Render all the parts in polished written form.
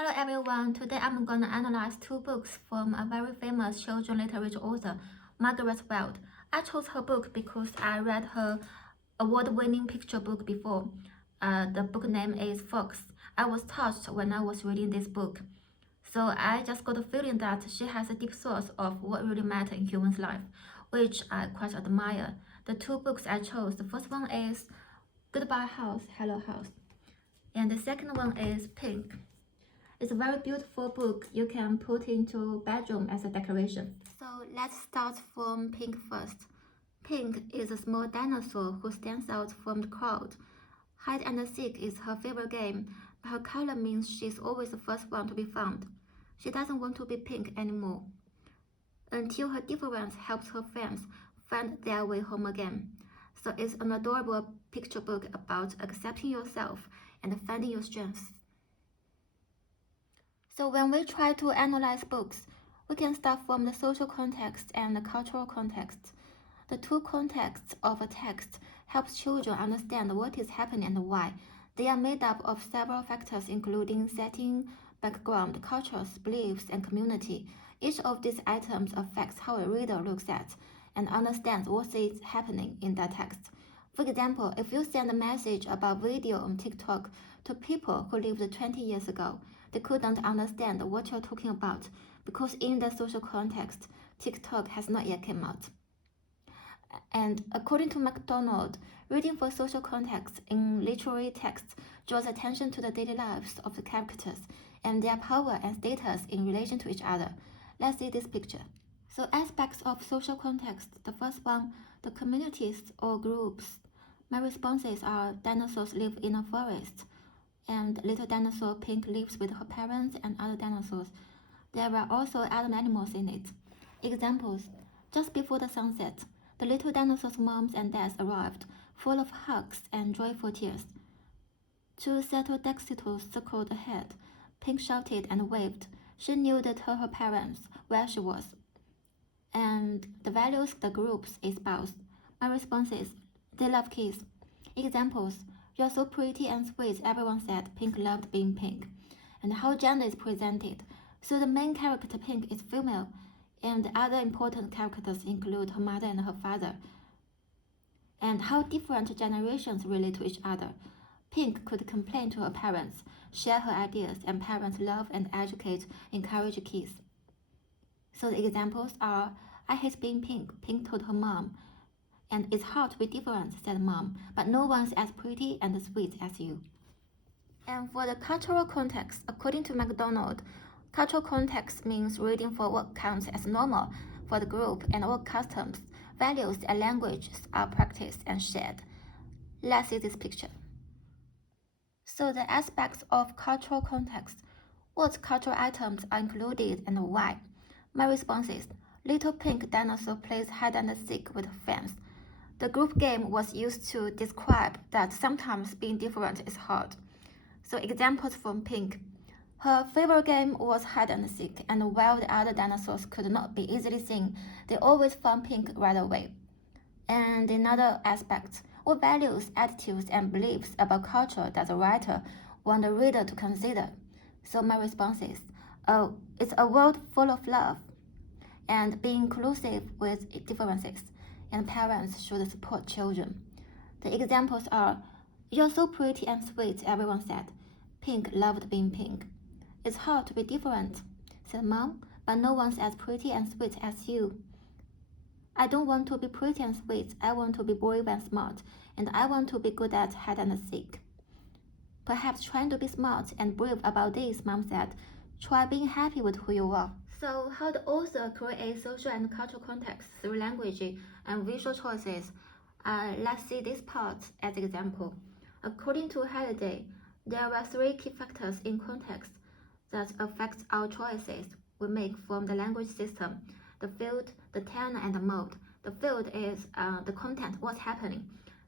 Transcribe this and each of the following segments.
Hello everyone, today I'm going to analyze two books from a very famous children's literature author, Margaret Weld. I chose her book because I read her award-winning picture book before. The book name is Fox. I was touched when I was reading this book. So I just got the feeling that she has a deep source of what really matters in humans' life, which I quite admire. The two books I chose, the first one is Goodbye House, Hello House. And the second one is Pink. It's a very beautiful book you can put into bedroom as a decoration. So let's start from Pink first. Pink is a small dinosaur who stands out from the crowd. Hide and seek is her favorite game, but her color means she's always the first one to be found. She doesn't want to be pink anymore, until her difference helps her friends find their way home again. So it's an adorable picture book about accepting yourself and finding your strengths. So when we try to analyze books, we can start from the social context and the cultural context. The two contexts of a text helps children understand what is happening and why. They are made up of several factors including setting, background, cultures, beliefs, and community. Each of these items affects how a reader looks at and understands what is happening in that text. For example, if you send a message about video on TikTok to people who lived 20 years ago, they couldn't understand what you're talking about because in the social context, TikTok has not yet come out. And according to MacDonald, reading for social context in literary texts draws attention to the daily lives of the characters and their power and status in relation to each other. Let's see this picture. So aspects of social context. The first one, the communities or groups. My responses are dinosaurs live in a forest, and little dinosaur Pink lives with her parents and other dinosaurs. There are also other animals in it. Examples: just before the sunset, the little dinosaur's moms and dads arrived, full of hugs and joyful tears. Two pterodactyls circled ahead. Pink shouted and waved. She knew to tell her parents where she was and the values the groups espouse. My response is, they love kids. Examples: you're so pretty and sweet, everyone said. Pink loved being Pink. And how gender is presented. So the main character, Pink, is female, and the other important characters include her mother and her father. And how different generations relate to each other. Pink could complain to her parents, share her ideas, and parents love and educate, encourage kids. So the examples are, I hate being Pink, Pink told her mom. And it's hard to be different, said Mom, but no one's as pretty and sweet as you. And for the cultural context, according to MacDonald, cultural context means reading for what counts as normal for the group and what customs, values, and languages are practiced and shared. Let's see this picture. So the aspects of cultural context. What cultural items are included and why? My response is, Little Pink Dinosaur plays hide and seek with friends. The group game was used to describe that sometimes being different is hard. So examples from Pink. Her favorite game was hide and seek, and while the other dinosaurs could not be easily seen, they always found Pink right away. And another aspect, what values, attitudes, and beliefs about culture does the writer want the reader to consider? So my response is, it's a world full of love and be inclusive with differences, and parents should support children. The examples are, you're so pretty and sweet, everyone said. Pink loved being Pink. It's hard to be different, said Mom, but no one's as pretty and sweet as you. I don't want to be pretty and sweet, I want to be brave and smart, and I want to be good at hide and seek. Perhaps trying to be smart and brave about this, Mom said. Try being happy with who you are. So how the author creates social and cultural context through language and visual choices. Let's see this part as an example. According to Halliday, there are three key factors in context that affect our choices we make from the language system: the field, the tenor, and the mode. The field is the content, what's happening.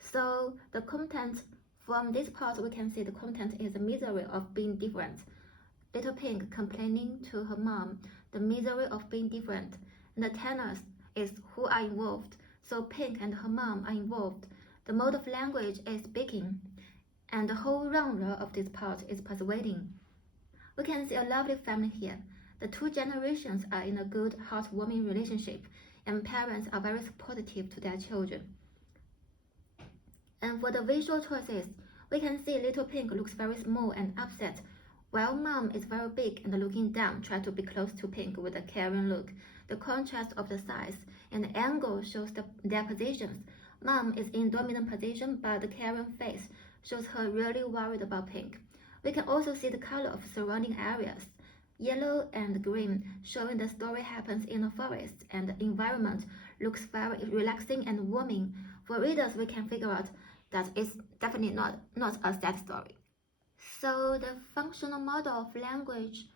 So the content, from this part we can see the content is the misery of being different. Little Pink complaining to her mom the misery of being different, and the tenors is who are involved. So Pink and her mom are involved. The mode of language is speaking, and the whole genre of this part is persuading. We can see a lovely family here. The two generations are in a good, heartwarming relationship, and parents are very supportive to their children. And for the visual choices, we can see little Pink looks very small and upset, while Mom is very big and looking down, trying to be close to Pink with a caring look. The contrast of the size and the angle shows their positions. Mom is in dominant position, but the caring face shows her really worried about Pink. We can also see the color of surrounding areas. Yellow and green, showing the story happens in a forest and the environment looks very relaxing and warming. For readers, we can figure out that it's definitely not a sad story. So the functional model of language,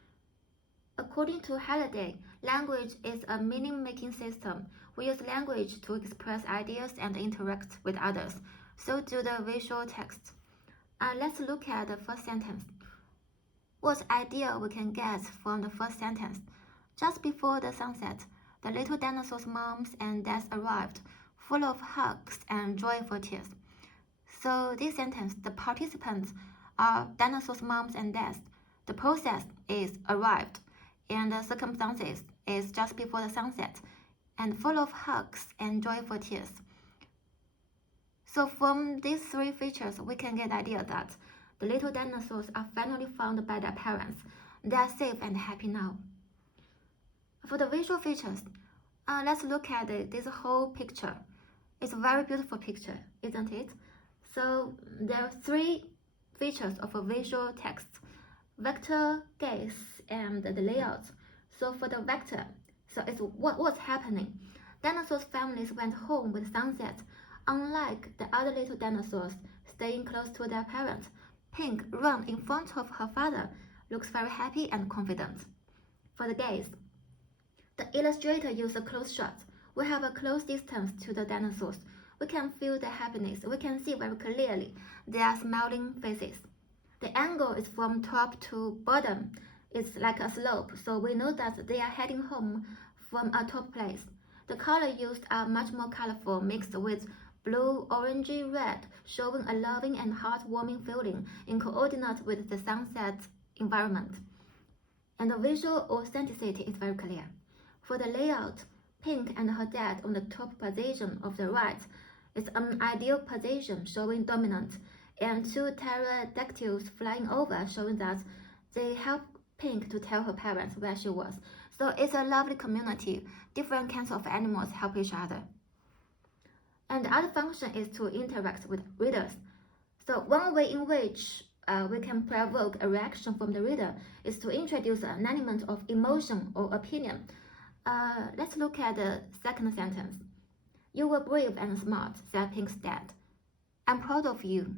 according to Halliday, language is a meaning-making system. We use language to express ideas and interact with others. So do the visual text. Let's look at the first sentence. What idea we can get from the first sentence? Just before the sunset, the little dinosaur's moms and dads arrived, full of hugs and joyful tears. So this sentence, the participants are dinosaurs' moms and dads. The process is arrived, and the circumstances is just before the sunset, and full of hugs and joyful tears. So from these three features, we can get the idea that the little dinosaurs are finally found by their parents. They are safe and happy now. For the visual features, let's look at this whole picture. It's a very beautiful picture, isn't it? So there are three features of a visual text: vector, gaze, and the layout. So for the vector, so it's what's happening. Dinosaurs' families went home with sunset. Unlike the other little dinosaurs staying close to their parents, Pink ran in front of her father, looks very happy and confident. For the gaze, the illustrator used a close shot. We have a close distance to the dinosaurs. We can feel their happiness. We can see very clearly their smiling faces. The angle is from top to bottom. It's like a slope, so we know that they are heading home from a top place. The color used are much more colorful, mixed with blue, orangey, red, showing a loving and heartwarming feeling in coordinate with the sunset environment. And the visual authenticity is very clear. For the layout, Pink and her dad on the top position of the right is an ideal position showing dominant, and two pterodactyls flying over showing that they help Pink to tell her parents where she was. So it's a lovely community. Different kinds of animals help each other. And the other function is to interact with readers. So one way in which we can provoke a reaction from the reader is to introduce an element of emotion or opinion. Let's look at the second sentence. You were brave and smart, said Pink's dad. I'm proud of you.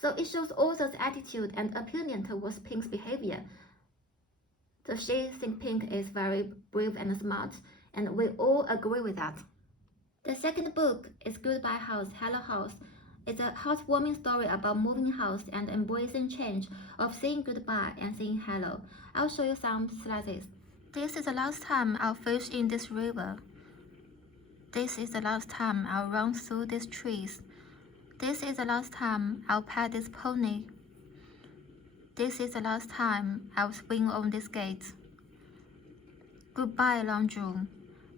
So it shows author's attitude and opinion towards Pink's behavior. So she thinks Pink is very brave and smart, and we all agree with that. The second book is Goodbye House, Hello House. It's a heartwarming story about moving house and embracing change, of saying goodbye and saying hello. I'll show you some slides. This is the last time I'll fish in this river. This is the last time I'll run through these trees. This is the last time I'll pet this pony. This is the last time I'll swing on this gate. Goodbye, laundry room.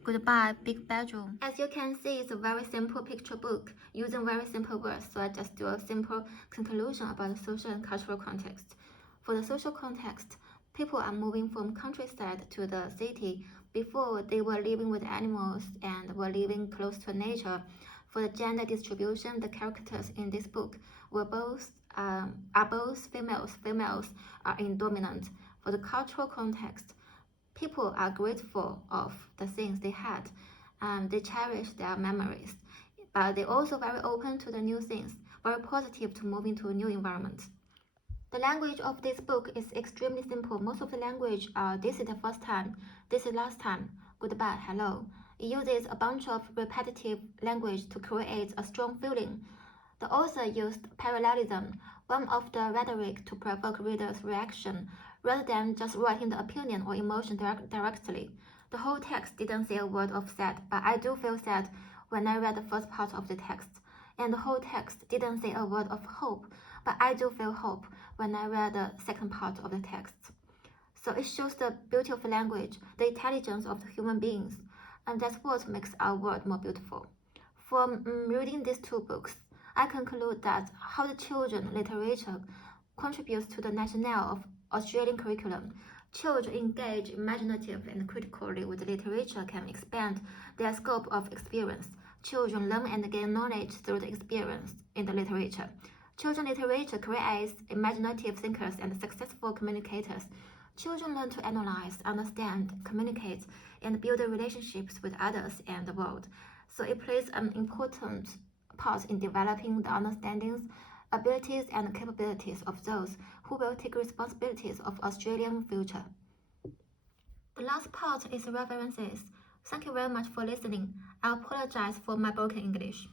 Goodbye, big bedroom. As you can see, it's a very simple picture book using very simple words, so I just do a simple conclusion about the social and cultural context. For the social context, people are moving from countryside to the city. Before, they were living with animals and were living close to nature. For the gender distribution, the characters in this book are both females. Females are in dominant. For the cultural context, people are grateful of the things they had. They cherish their memories, but they're also very open to the new things, very positive to moving to a new environment. The language of this book is extremely simple. Most of the language are this is the first time, this is last time, goodbye, hello. It uses a bunch of repetitive language to create a strong feeling. The author used parallelism, one of the rhetoric to provoke readers' reaction, rather than just writing the opinion or emotion directly. The whole text didn't say a word of sad, but I do feel sad when I read the first part of the text. And the whole text didn't say a word of hope, but I do feel hope when I read the second part of the text. So it shows the beauty of language, the intelligence of the human beings, and that's what makes our world more beautiful. From reading these two books, I conclude that how the children literature contributes to the national of Australian curriculum. Children engage imaginative and critically with literature can expand their scope of experience. Children learn and gain knowledge through the experience in the literature. Children literature creates imaginative thinkers and successful communicators. Children learn to analyze, understand, communicate, and build relationships with others and the world. So it plays an important part in developing the understandings, abilities, and capabilities of those who will take responsibilities of Australian future. The last part is references. Thank you very much for listening. I apologize for my broken English.